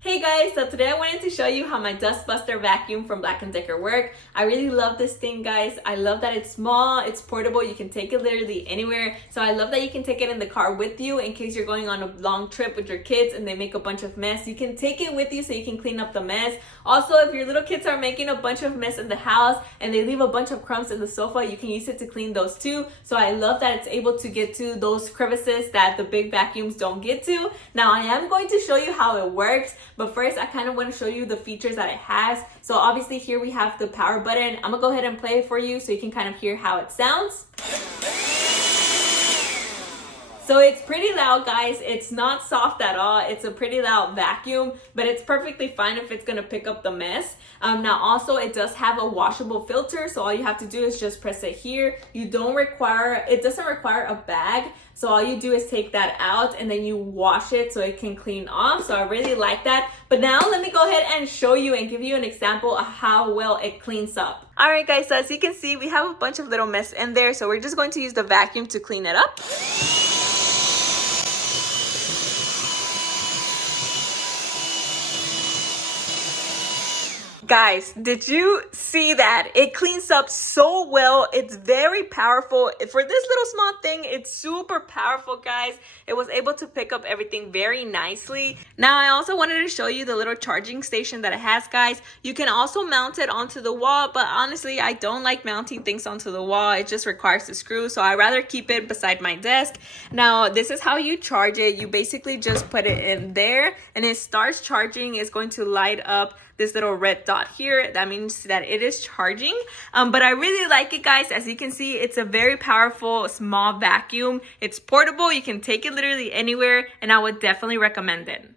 Hey guys, so today I wanted to show you how my Dustbuster vacuum from BLACK+DECKER work. I really love this thing, guys. I love that it's small, it's portable, you can take it literally anywhere. So I love that you can take it in the car with you in case you're going on a long trip with your kids and they make a bunch of mess. You can take it with you so you can clean up the mess. Also, if your little kids are making a bunch of mess in the house and they leave a bunch of crumbs in the sofa, you can use it to clean those too. So I love that it's able to get to those crevices that the big vacuums don't get to. Now I am going to show you how it works. But first, I kind of want to show you the features that it has. So obviously here we have the power button. I'm gonna go ahead and play it for you so you can kind of hear how it sounds. So it's pretty loud, guys. It's not soft at all. It's a pretty loud vacuum, but it's perfectly fine if it's gonna pick up the mess. Now also it does have a washable filter, so all you have to do is just press it here. It doesn't require a bag. So all you do is take that out and then you wash it so it can clean off. So I really like that. But now let me go ahead and show you and give you an example of how well it cleans up. All right, guys, so as you can see, we have a bunch of little mess in there. So we're just going to use the vacuum to clean it up. Guys, did you see that? It cleans up so well. It's very powerful. For this little small thing, it's super powerful, guys. It was able to pick up everything very nicely. Now, I also wanted to show you the little charging station that it has, guys. You can also mount it onto the wall, but honestly, I don't like mounting things onto the wall. It just requires the screw, so I'd rather keep it beside my desk. Now, this is how you charge it. You basically just put it in there, and it starts charging. It's going to light up this little red dot here. That means that it is charging. But I really like it, guys. As you can see, it's a very powerful small vacuum. It's portable. You can take it literally anywhere, and I would definitely recommend it.